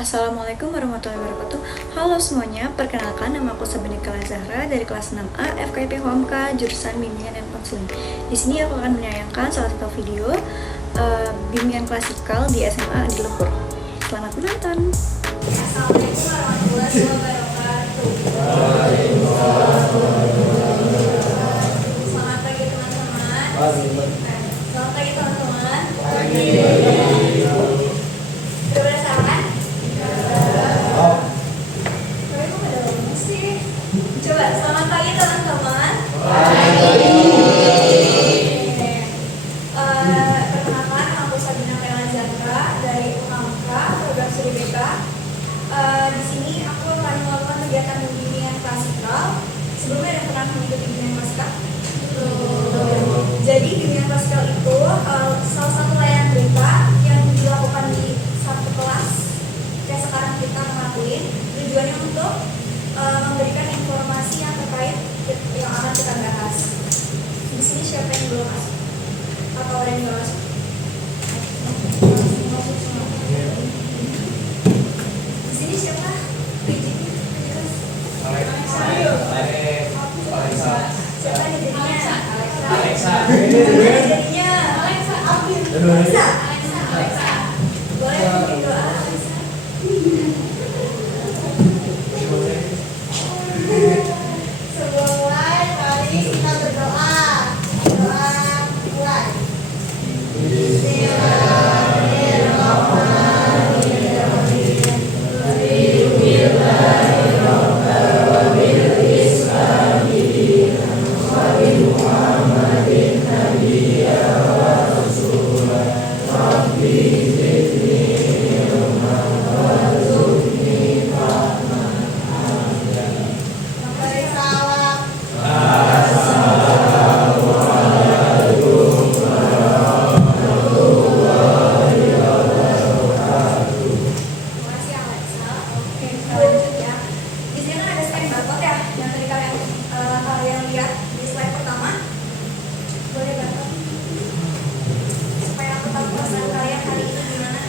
Assalamualaikum warahmatullahi wabarakatuh. Halo semuanya, perkenalkan nama aku Sabrina Zahra dari kelas 6A FKIP Homka jurusan Bimbingan dan Konseling. Di sini aku akan menayangkan salah satu video bimbingan klasikal di SMA di Luhur. Selamat menonton. Assalamualaikum warahmatullahi wabarakatuh. Selamat pagi teman-teman. Selamat pagi teman-teman. Sudah berdasarkan? Kok ada ngomong sih? Coba, selamat pagi teman-teman. Perkenalkan, aku Sabrina Zahra dari UHAMKA, program studi BK. Di sini aku akan melakukan kegiatan bimbingan klasikal. Sebelumnya ada pernah mengikuti bimbingan klasikal? Jadi bimbingan klasikal itu salah satu layanan berita yang dilakukan di satu kelas kayak sekarang kita ngelakuin. Tujuannya untuk memberikan informasi yang terkait yang akan kita bahas. Di sini siapa yang belum masuk? Atau ada yang belum masuk? Masuk semua. Di sini siapa? Siapa nih jadinya? Alexa. Jadinya Alexa. Boleh bikin doa Alexa. Sebelum mulai, mari kita berdoa. Doa mulai. Makasih Alexa. Oke, kita lanjut ya. Di sini kan ada scan barcode ya, yang tadi kalian lihat di slide pertama. Boleh bantu? Supaya aku tahu perasaan kalian hari ini gimana.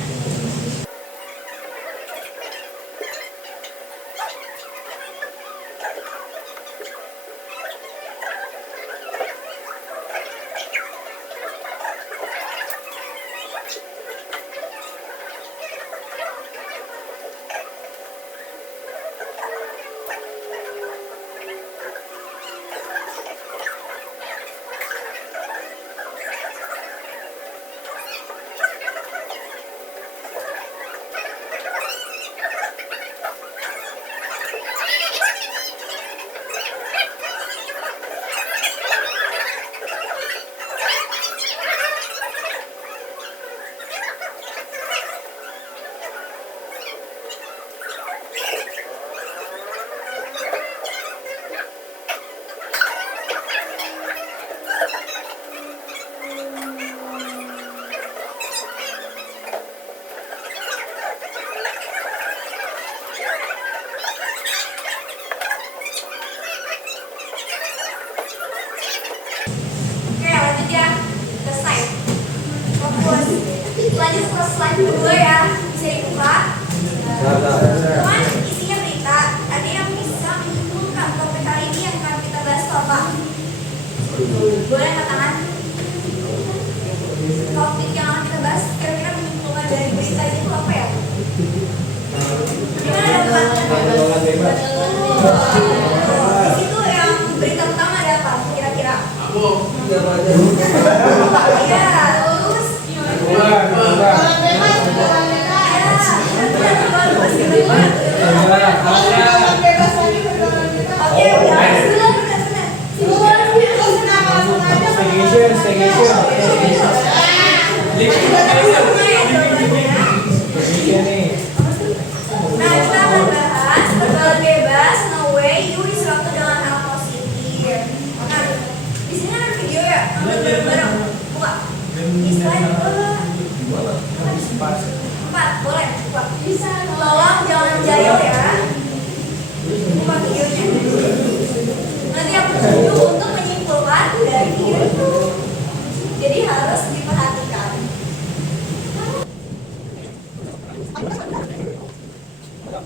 Oke, lanjut ya. Selesai. Fokus. Lanjut ke slide kedua ya. Bisa dibuka. Teman, isinya berita. Ada yang bisa menyimpulkan topik kali ini yang akan kita bahas itu apa? Boleh angkat tangan? Topik yang akan kita bahas kira-kira menyimpulkan dari berita itu apa ya? Gimana dapat? Di situ yang berita pertama ada apa? Kira-kira? Iya, terus nah, kita akan bahas pergaulan bebas, no way, you disuatu dengan hal positif. Nah, di sini ada video ya, nonton bareng-bareng. Buka. Di slide 4, boleh buka. Tolong jangan jahil ya. Buka videonya. Nanti aku tunjuk untuk menyimpulkan dari video itu. Jadi harus diperhatikan. Udah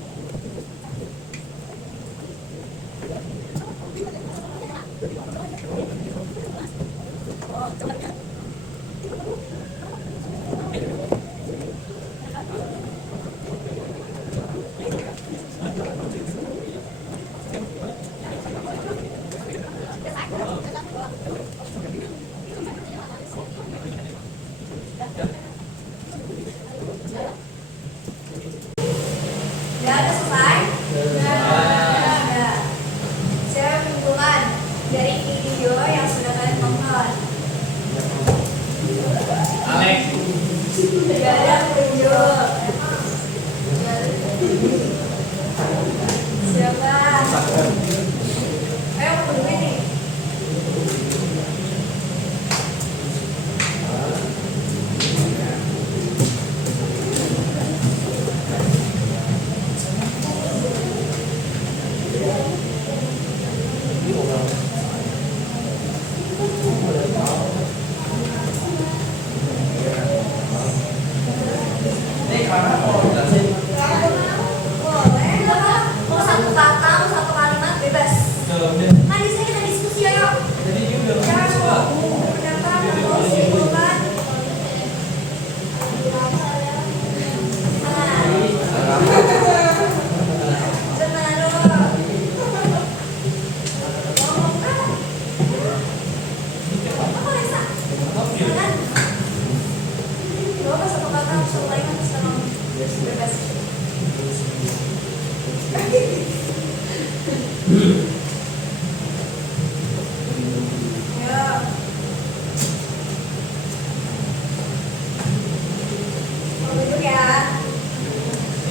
selesai? Udah. Saya menyimpulkan dari video yang sudah kalian tonton. Alex. Tidak ada petunjuk. Siapa? Ayo aku dulu nih. Boleh, mau satu kata, mau satu kalimat bebas. Kan di sini kita diskusi ayo. Jangan pendapat atau simpulkan.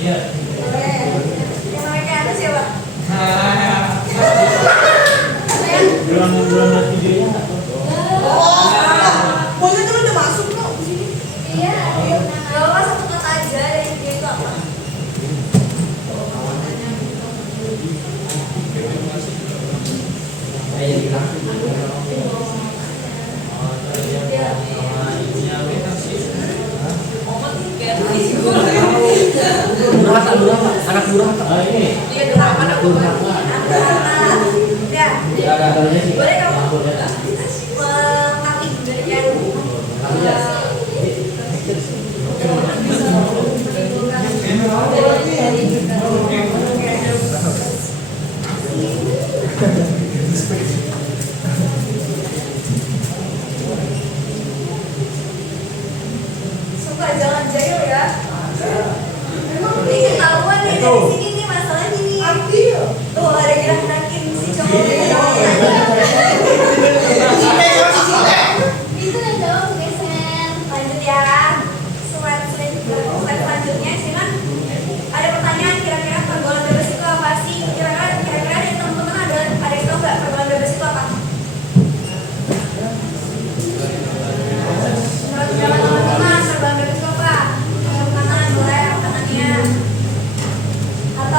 Iya. Yang namanya atas siapa? Bulan videonya nggak tahu. Pokoknya tuh udah masuk kok di sini. Iya. Bawa satu kata aja dari dia itu apa? Kayak bilang. Durhaka, anak durhaka. Ini. Anak durhaka. Ya. Ada sih. Boleh kamu mengambil dari suka jangan jahil ya. Memang ini ketahuan nih dari sini nih masalahnya nih. Tuh ada gerak-gerakin si cowok ini. Itu yang jawab geser. Lanjut ya. Slide selanjutnya sih kan ada pertanyaan kira-kira pergaulan bebas itu apa sih? Kira-kira dari teman-teman ada yang tahu nggak pergaulan bebas itu apa? Menurut teman-teman pergaulan bebas itu apa? Angkat tangan boleh, angkat tangannya. Apa?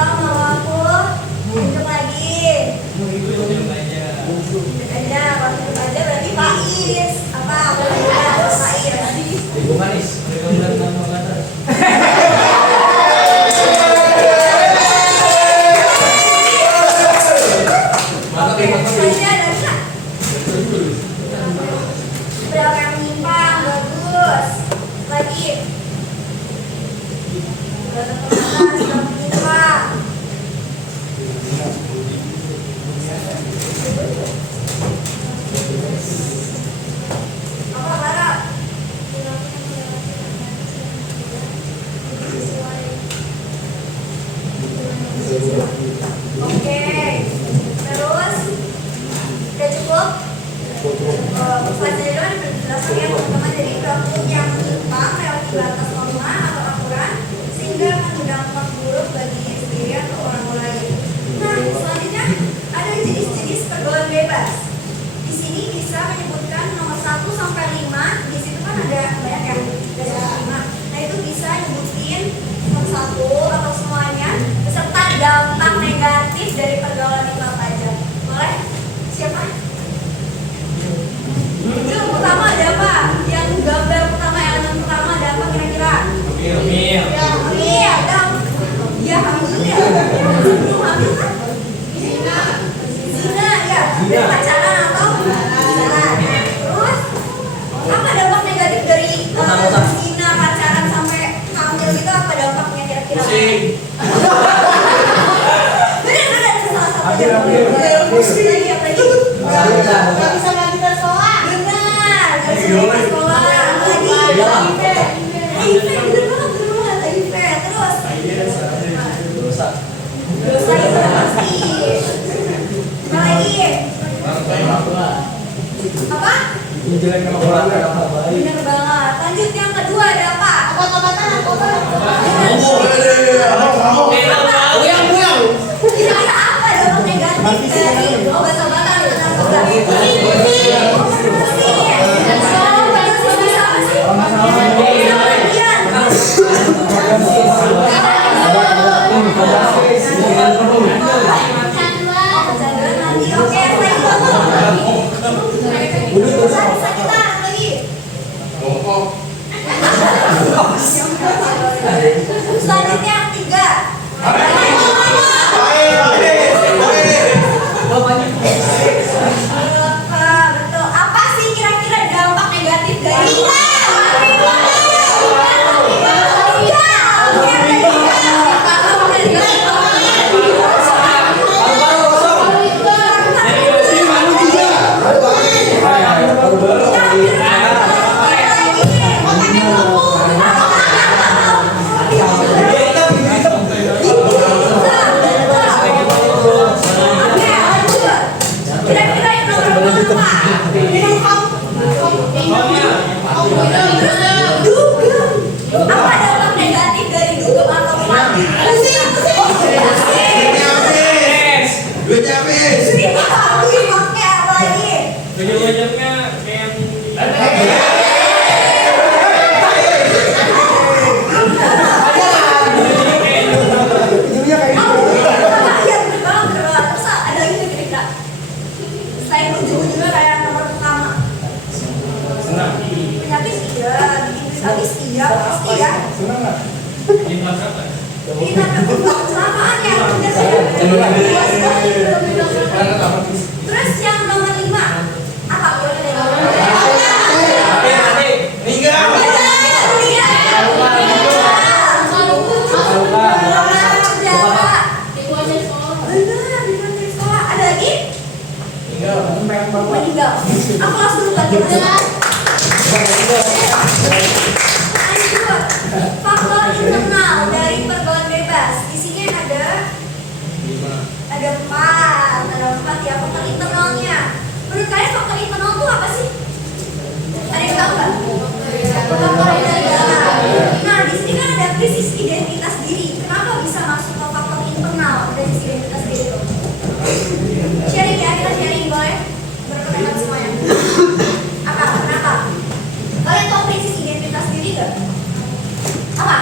pusing. Bener, salah satu Ambil, yang ambil. lagi apa lagi? Nggak bisa lagi ke sekolah. Benar, dari sekolah. Lagi, Iya. HIV, bener banget, HIV. Terus, Dosa. dosa itu udah pasti. Apa lagi? Apa? Ini jelek sama keluarga sama baik. Bener banget. Lanjut yang kedua ada apa? Obat-obatan, narkoba. Buyang. Kira-kira apa dampak negatif dari obat-obatan atau narkoba? Selanjutnya yang ketiga. Betul. Apa sih kira-kira dampak negatif dari Kira-kira yang nomor berapa? Dugem. Apa dampak negatif dari dugem atau mati? Duitnya habis. Dipakai apa lagi? Ujung-ujungnya kayak Ujungnya kayak Oh, gitu. iya, bener banget. Terus ada lagi nggak kira-kira? Selain ujung-ujungnya kayak nomor pertama. Penyakit iya, bikin habis iya, pasti ya. Senang nggak? Kita kecelakaan ya. Terus yang nomor 5 apa? Meninggal. Ada lagi? Meninggal. Aku langsung dulu lagi. Lanjut. Faktor internal dari pergaulan bebas. Isinya ada 4 ya faktor internalnya. Menurut kalian faktor internal itu apa sih? Ada yang tahu nggak? Faktor internal. Nah di sini kan ada krisis identitas diri. Kenapa bisa masuk ke faktor internal krisis identitas diri itu? Sharing ya, kita sharing boleh berpendapat semuanya. Apa? Kenapa? Kalian tahu krisis identitas diri nggak? Apa?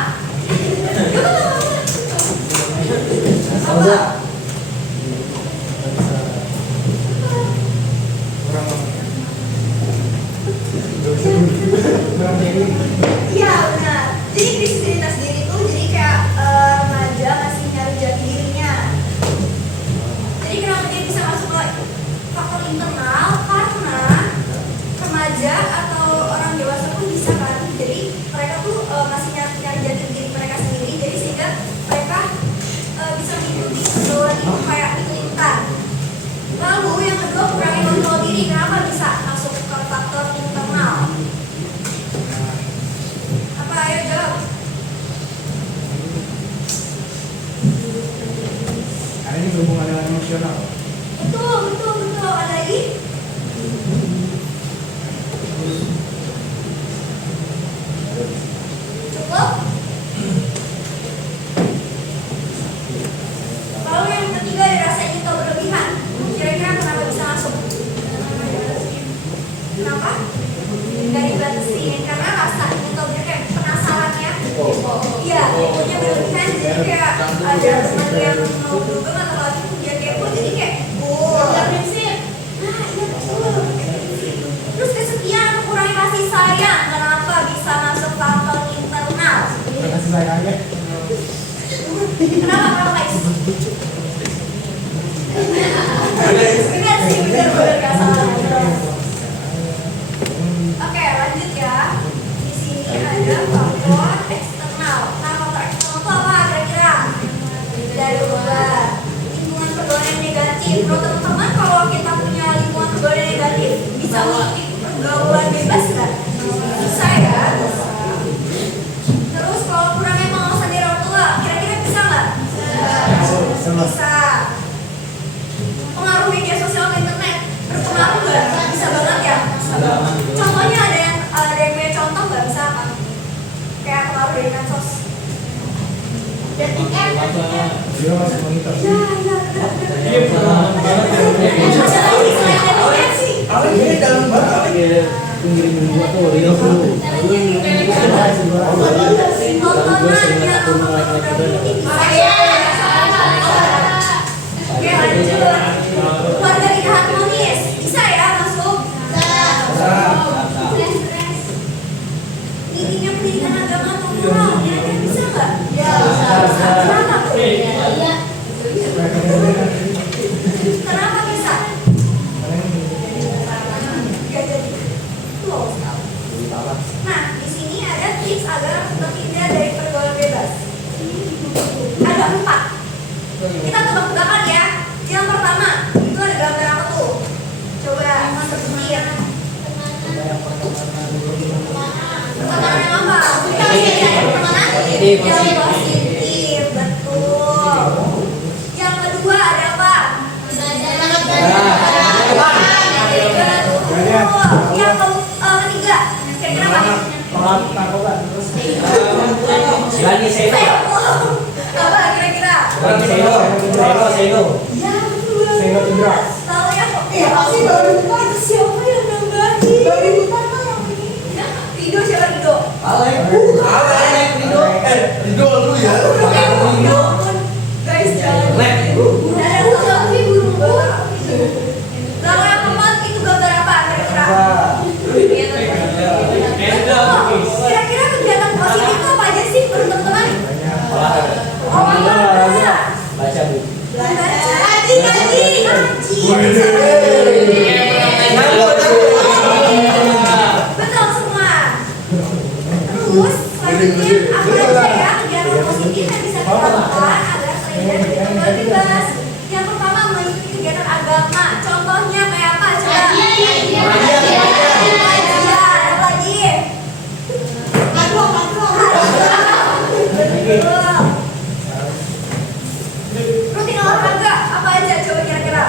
Apa? Iya benar. Jadi krisis identitas diri itu jadi kayak remaja masih nyari jati dirinya. Jadi kenapa dia bisa masuk ke faktor internal? Karena remaja atau orang dewasa pun bisa kan. Jadi mereka tuh masih nyari jati diri mereka sendiri. Jadi sehingga mereka bisa mengikuti pergaulan itu kayak ikut-ikutan. Lalu yang kedua kurangi kontrol diri. Kenapa bisa masuk ke faktor internal? Apa ayo jawab? Karena ini berhubungan dengan emosional. Betul. Ada lagi? Cukup? Lalu yang ketiga ada rasa ingin tahu berlebihan. Kira-kira kenapa bisa masuk? Kenapa? Nggak dibatasin karena rasa ingin tahu dia kayak penasarannya. Iya, punya berlebihan jadi kayak ada teman yang mau dugem atau lagi dia kepo jadi kayak prinsip. Nah, iya betul. Terus kesepian, kurangi kasih sayang. Kenapa bisa masuk faktor internal? Kasih sayangnya. Kenapa guys? Benar sih, benar gak salah. Oke, lanjut ya. Di sini ada faktor eksternal. Nah, faktor eksternal itu apa kira-kira? Bisa. Pengaruh media sosial ke internet berpengaruh nggak? Bisa banget ya. Contohnya ada yang punya contoh nggak, misalkan kayak pengaruh dari medsos. Detik app. Dia masih monitor. Ya, ada lagi selain detik app sih. Ale ini dalam banget. Pinggir-pinggir gua tuh, dia tuh. Tontonan yang mempornografi bisa ya. Oke, lanjut. Keluarga tidak harmonis bisa ya masuk. Tingginya pendidikan agama atau moral, kira-kira bisa nggak? Ya. Kenapa? Iya. Kenapa bisa? Ya jadi low sekali. Nah, di sini ada tips agar terhindar dari pergaulan bebas. Ada 4. Kita tebak-tebakan ya. Yang pertama, itu ada gambar apa tuh? Coba sebutin. Pertemanan yang apa? Pertemanan yang positif, betul. Yang kedua ada apa? Yang ketiga, kira-kira apa? Lagi seno. Apa kira-kira? Lagi seno. Ya betul. Seno Indra. Tahu ya kok? Iya, pasti baru buka. Itu siapa yang nambahin? Baru buka tuh yang ini. Rido siapa Rido? Rido lu ya. Ya ampun, guys jangan. Udah ada selfie buru-buru. Lalu yang keempat itu gambar apa kira-kira? Kira-kira kegiatan positif itu apa aja sih menurut teman-teman? Olahraga. Baca bu. Ngaji. Betul semua. Terus selanjutnya apa aja ya kegiatan positif yang bisa kita lakukan agar terhindar dari pergaulan bebas? Yang pertama mengikuti kegiatan agama. Contohnya kayak apa? Coba. Pengajian. Apa lagi? Betul. Rutin olahraga apa aja coba kira-kira?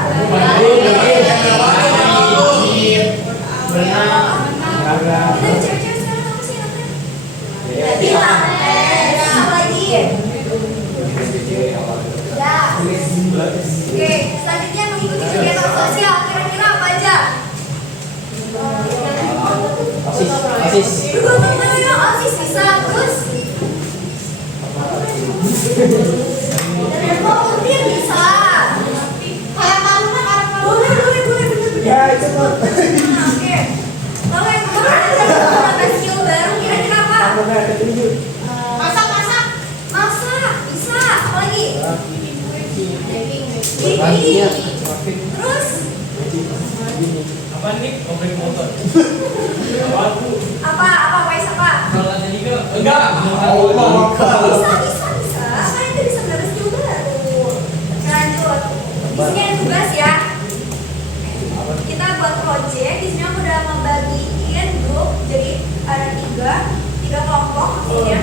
Kita cewek-cewek sekarang apa sih namanya? Pilates. Apa lagi? Ya. Oke, selanjutnya mengikuti kegiatan sosial. Kira-kira apa aja? Asis. OSIS bisa. Terus? Volunteer bisa. Kayak malu kan orang malu. Boleh, bener-bener. Ya itu mah. Oke. Lalu yang kemarin ada beberapa skill baru. Kira-kira apa? Masak. Masak, bisa. Apa lagi? Iya. Terus? Apa nih? Komplek motor. Apa? Wais apa? Kalau ada tiga, enggak. Bisa. Kan itu bisa belajar skill baru. Lanjut. Di sini ada tugas ya. Kita buat project. Di sini aku udah ngebagiin grup. Jadi ada tiga kelompok maksudnya.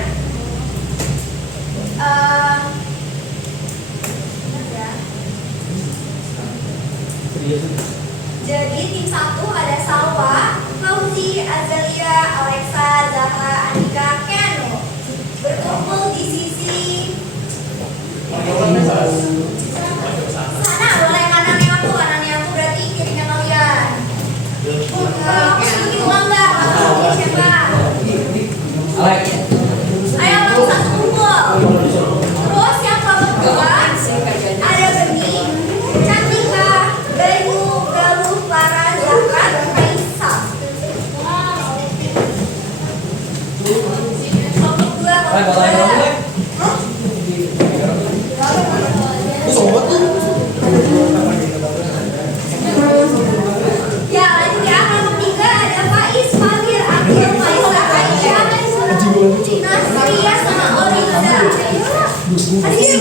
Benar ya. Jadi tim 1 ada Salwa, Fauzi, Azalia, Alexa, Zahra, Andika, Keno. Berkumpul di sisi sana, boleh kanannya aku berarti kirinya kalian. Aku sebutin ulang nggak? Aku siapa? Alek. Ayo langsung satu kumpul. Terus yang kelompok 2 ada Beni, Cantika, Bayu, Galuh, Lara, Zahra, dan Kaisa. Kelompok 2 Ya lanjut ya, kelompok 3 ada Faiz, Fahir, Akhil, Faisal, Aisyah, Nasria, sama Oliza. Ayo.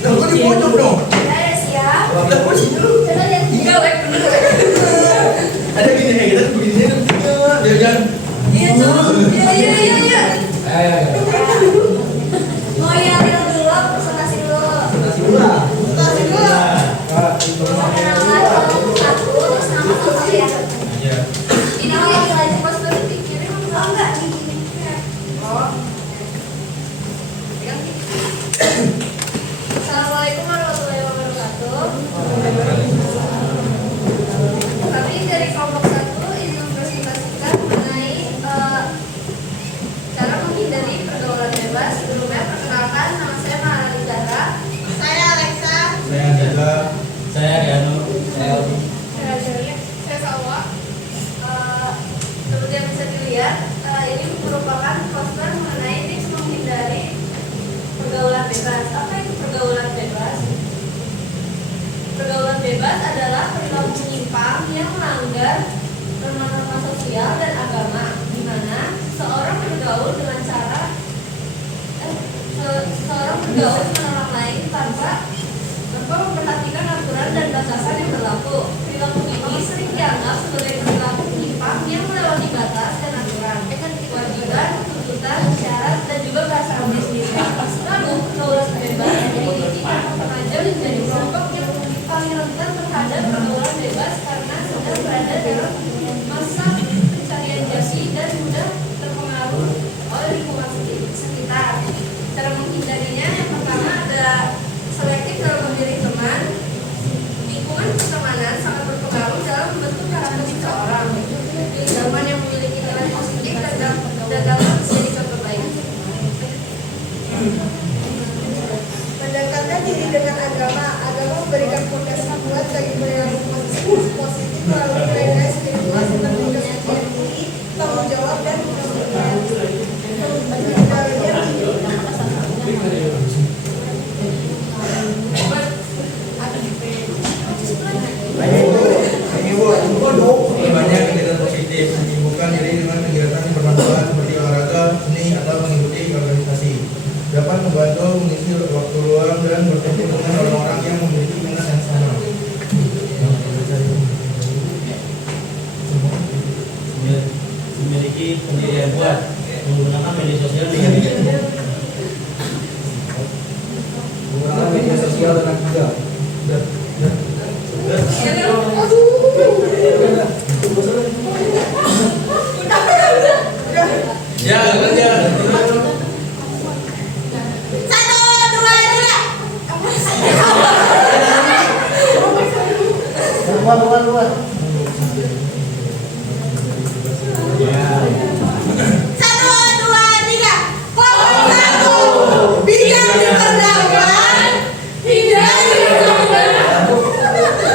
Nah, gue di pojok dong. Udah siap. Lah, gue sini lu. Coba lihat. Iya, like bener. Ada gini nih, kita begini kan. Dia jangan. Iya tuh. Iya. Ayo. Oh iya, minum dulu, presentasi dulu. Presentasi dulu lah. Presentasi dulu. Perkenalan satu, terus nama kalian. Iya. Ini lagi pas baru pikirin. Oh enggak, ini. Oh. Assalamualaikum warahmatullahi wabarakatuh. Kami dari kelompok 1 ingin mempresentasikan mengenai cara menghindari pergaulan bebas. Sebelumnya perkenalkan, nama saya Maharani Zahra. Saya Alexa. Saya jaga. Saya Riano. Saya Aldi. Saya Salwa. Seperti yang bisa dilihat, ini merupakan poster mengenai tips menghindari pergaulan bebas. Apa itu pergaulan bebas? Pergaulan bebas adalah perilaku menyimpang yang melanggar norma-norma sosial dan agama, di mana seseorang bergaul dengan orang lain tanpa memperhatikan aturan dan batasan yang berlaku. Perilaku ini sering dianggap sebagai perilaku menyimpang yang melewati batas dan aturan, kewajiban, tuntutan, syarat, dan juga perasaan sendiri. Lalu, pergaulan bebas dimiliki para remaja menjadi kelompok yang paling rentan terhadap pergaulan bebas karena sedang berada dalam masa pencarian jati dan mudah terpengaruh oleh lingkungan sekitar. Cara menghindarinya yang pertama ada selektif dalam memilih teman. Lingkungan pertemanan sangat berpengaruh dalam membentuk karakter seseorang. Pilih teman yang memiliki nilai positif dan dapat menjadi contoh baik. Mendekatkan diri dengan agama memberikan fondasi kuat bagi perilaku positif melalui nilai-nilai spiritual seperti kesucian diri, tanggung jawab, dan kemudian banyak kegiatan positif menyibukkan diri dengan kegiatan yang bermanfaat seperti olahraga, seni, atau mengikuti organisasi. Dapat membantu mengisi waktu luang dan bertemu dengan orang-orang yang memiliki minat yang sama. Memiliki pendirian kuat, menggunakan media sosial dengan bijak. Menggunakan media sosial dengan bijak. Ya, kerja. Luar.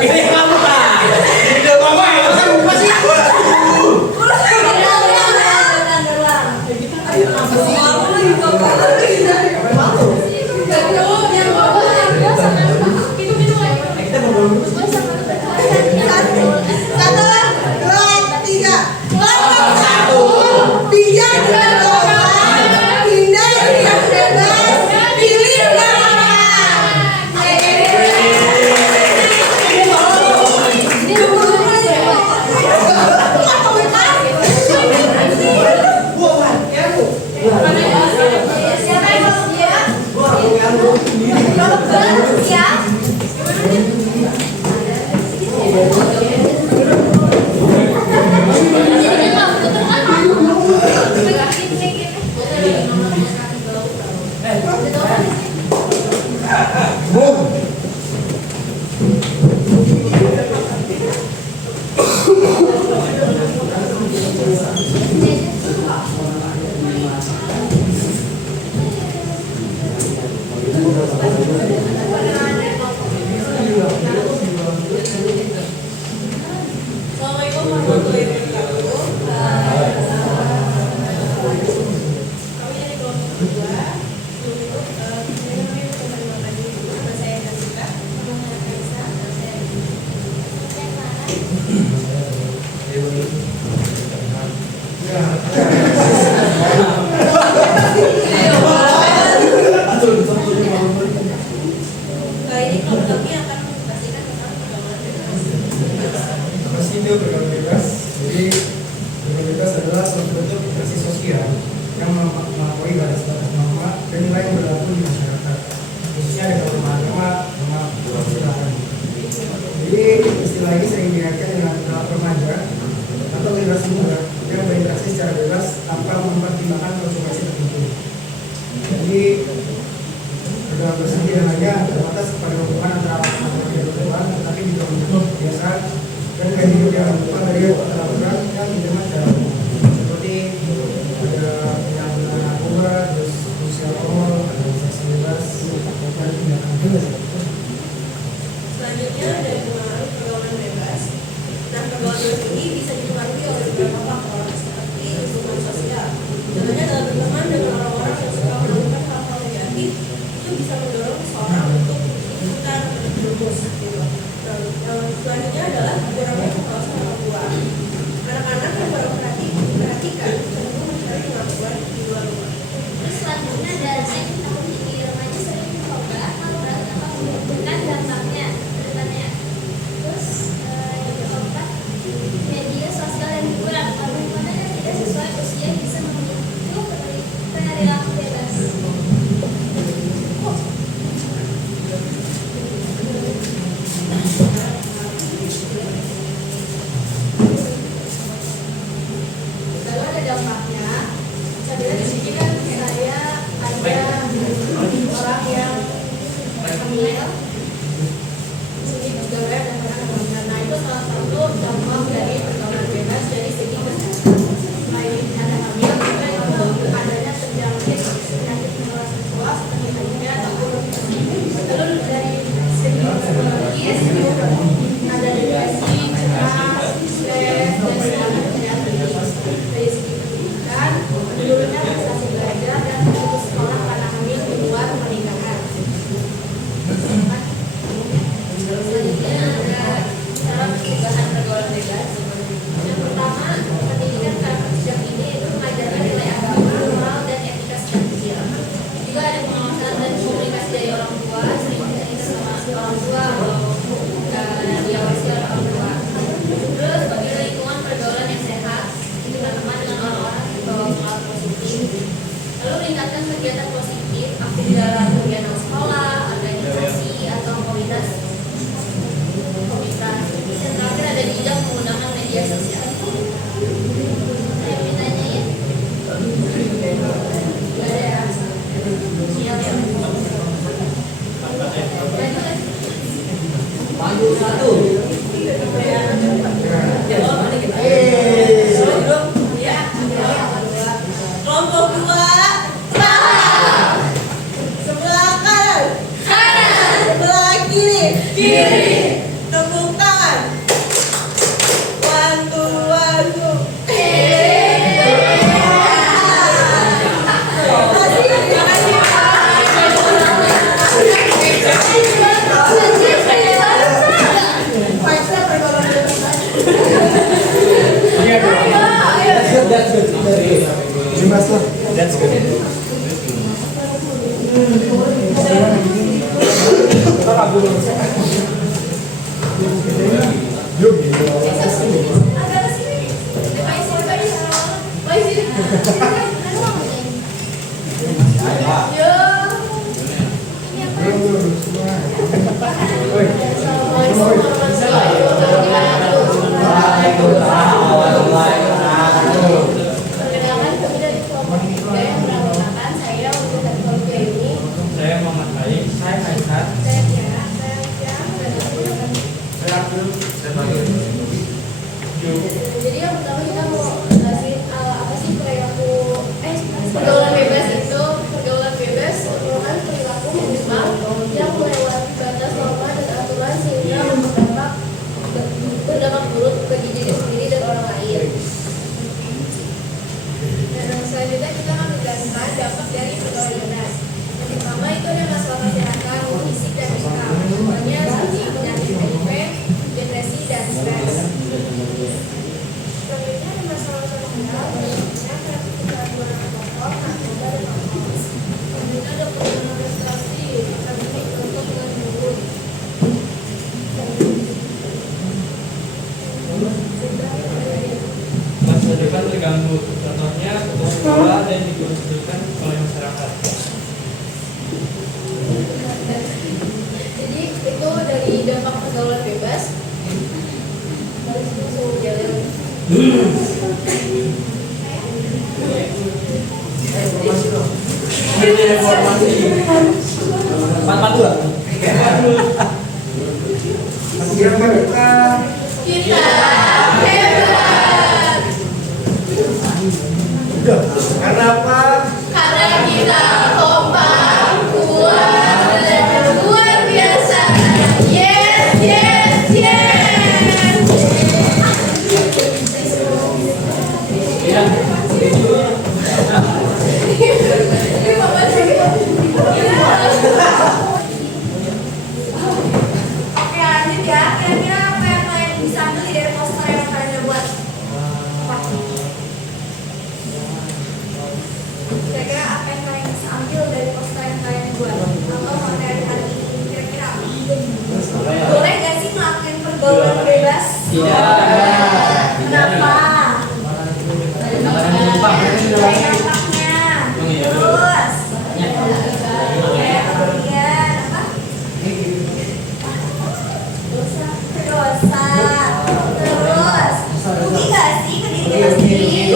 Ini kamu Pak. Tidak mama ya, kan masih Bergaul bebas. Jadi bergaul bebas adalah suatu bentuk interaksi sosial yang melampaui batas-batas norma dan nilai yang berlaku di masyarakat, khususnya dengan agama silakan. Jadi istilah ini sering dikaitkan dengan anak remaja atau generasi muda yang berinteraksi secara bebas tanpa mempertimbangkan konsekuensi tertentu. Jadi bergaul bersama tidak hanya terbatas pada hubungan antara laki-laki dan perempuan, tetapi juga bentuk biasa dan gaya hidup yang bukan dari aturan yang diterima secara umum, seperti ada penyalahgunaan narkoba, terus konsumsi alkohol, ada seks bebas, dan tindakan bebas. Selanjutnya ada pengaruh pergaulan bebas. Nah, pergaulan bebas ini bisa dipengaruhi oleh beberapa faktor seperti lingkungan sosial. Contohnya adalah berteman dengan orang-orang yang suka melakukan hal-hal dampaknya, sebenarnya di sini kan saya ada orang yang hamil, di sini juga ada anak hamil. Nah itu salah satu dampak dari pergaulan bebas dari segi kesehatan. Selain ada hamil, juga itu adanya terjangkit penyakit menular seksual seperti HIV ataupun lalu dari segi psikologis ada depresi, cemas, stres, dan sebagainya. Dari segi pendidikan, menurunnya prestasi belajar dan putus sekolah karena hamil di luar pernikahan. Selanjutnya ada cara pencegahan pergaulan bebas. Yang pertama, pendidikan karena sejak ini itu mengajarkan nilai agama, moral, dan etika sejak kecil. Juga ada pengawasan dan komunikasi dari orang tua, sering kita sama orang tua atau diawasi oleh orang tua. Terus bagi lingkungan pergaulan yang sehat, itu berteman dengan orang-orang yang membawa pengaruh positif. Lalu meningkatkan kegiatan positif, aktif dalam kegiatan sekolah, organisasi, atau komunitas. Yang terakhir ada bijak menggunakan media sosial. Saya mintanya ya. Gak ada ya. Siap ya. Maju satu. Kelompok 2 sebelah kanan, sebelah kiri, tepuk tangan. 1, 2, 3. That's good. That's good. Perkenalkan kami dari kelompok 3 yang bernamakan saya untuk dari kelompok ini. Saya Muhammad Baik. Saya Faisal. Saya Tiara, saya Tiara, dan Saya Abdul. Saya Bagir. jadi yang pertama kita mau jelasin apa sih perilaku pergaulan bebas itu. Pergaulan bebas merupakan perilaku minimal yang melewati batas norma dan aturan sehingga berdampak buruk bagi diri sendiri dan orang lain. Dan yang selanjutnya kita akan menjelaskan dampak dari pergaulan bebas. Yang pertama itu ada masalah kesehatan fisik dan mental, contohnya seperti penyakit HIV, depresi, dan stres. Selanjutnya ada masalah sosial, contohnya kecanduan alkohol, narkoba, dan alkohol. Selanjutnya ada penurunan prestasi, seperti untuk menurun. Masa depan terganggu, contohnya putus sekolah dan digusurkan oleh masyarakat. Jadi itu dari dampak pergaulan bebas. Kita hebat Karena apa? karena kita kompak, kuat, dan luar biasa. Yes, yes, yes. Ini Bapak saya. Oke, lanjut ya. Kira-kira apa yang kalian bisa ambil dari poster yang kalian udah buat? Kira-kira apa yang kalian bisa ambil dari poster yang kalian buat? Atau materi hari ini? Kira-kira apa? Boleh gak sih ngelakuin pergaulan bebas? Kenapa? Dari dampaknya. Terus? Kemudian apa? Berdosa. Terus rugi gak sih ke diri kita sendiri?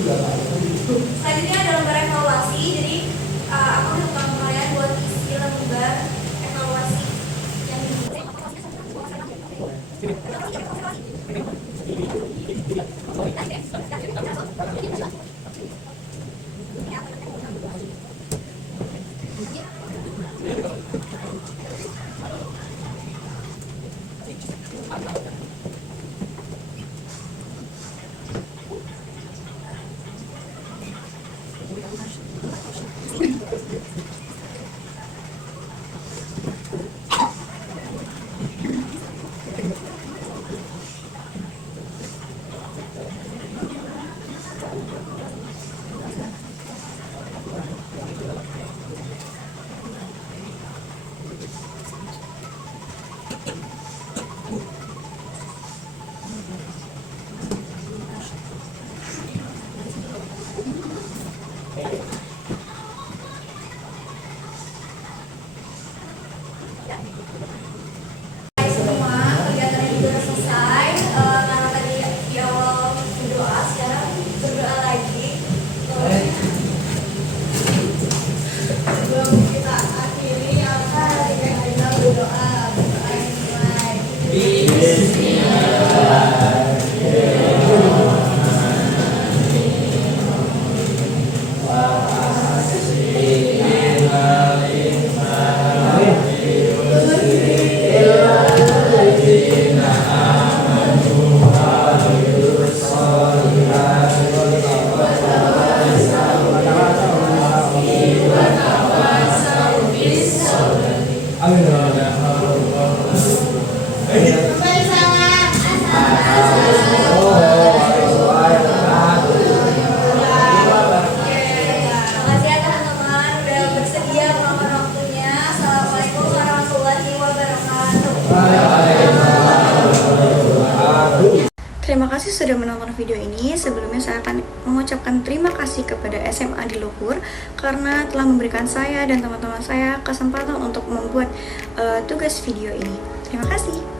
Selanjutnya ada lembar evaluasi. Jadi aku minta kalian buat isi lembar evaluasi yang semua kegiatannya juga udah selesai. Karena tadi di awal berdoa, sekarang berdoa lagi. Sebelum kita akhiri kita berdoa yang dimulai. Makasih ya teman-teman udah bersedia meluangkan waktunya. Assalamualaikum warahmatullahi wabarakatuh. Terima kasih sudah menonton video ini. Sebelumnya saya akan mengucapkan terima kasih kepada SMA di Luhur karena telah memberikan saya dan teman-teman saya kesempatan untuk membuat tugas video ini. Terima kasih.